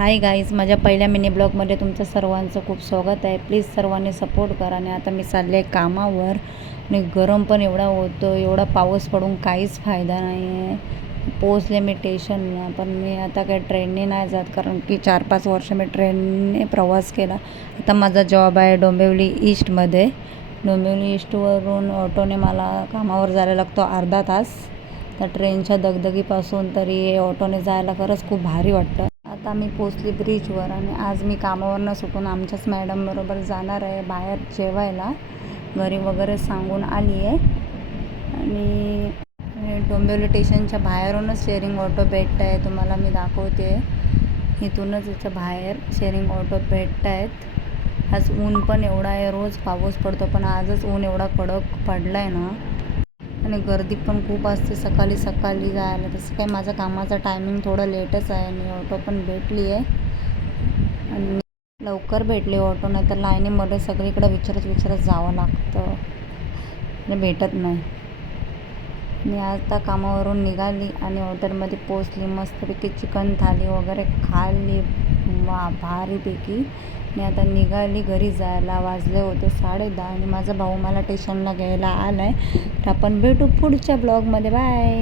Hi guys, माझ्या पहिल्या mini ब्लॉगमध्ये तुमचं सर्वांचं खूप स्वागत आहे. प्लीज सर्वांनी सपोर्ट करा. आणि आता मी चालले आहे कामावर आणि गरम पण एवढा होतं, एवढा पाऊस पडून काहीच फायदा नाही आहे. पोचले मी स्टेशनला, पण मी आता काही ट्रेनने नाही जात, कारण की 4-5 वर्ष मी ट्रेनने प्रवास केला. आता माझा जॉब आहे डोंबिवली ईस्टमध्ये. डोंबिवली ईस्टवरून ऑटोने मला कामावर जायला लागतो अर्धा तास. तर ट्रेनच्या दगदगीपासून तरी ऑटोने जायला खरंच खूप भारी वाटतं. आता मी पोचली ब्रिजवर आणि आज मी कामावरनं सुटून आमच्याच मॅडमबरोबर जाणार आहे बाहेर जेवायला. घरी वगैरे सांगून आली आहे. आणि डोंबिवली स्टेशनच्या बाहेरूनच शेअरिंग ऑटो भेटत आहे, तुम्हाला मी दाखवते. इथूनच याच्या बाहेर शेअरिंग ऑटो भेटत आहेत. आज ऊन पण एवढा आहे, रोज पाऊस पडतो पण आजच ऊन एवढा कडक पडला आहे ना. आणि गर्दी पण खूप असते सकाळी जायला. तसं काही माझं कामाचं टायमिंग थोडं लेटच आहे आणि ऑटो पण भेटली आहे. आणि लवकर भेटली ऑटो, नाही तर लाईनीमध्ये सगळीकडे विचारत जावं लागतं आणि भेटत नाही. मी आता कामावरून निघाली आणि हॉटेलमध्ये पोचली. मस्तपैकी चिकन थाली वगैरे खाल्ली भारीपैकी. मी आता निघाली घरी जायला. वाजले होते 10:30 आणि माझा भाऊ मला स्टेशनला घ्यायला आला आहे. तर आपण भेटू पुढच्या ब्लॉगमध्ये. बाय.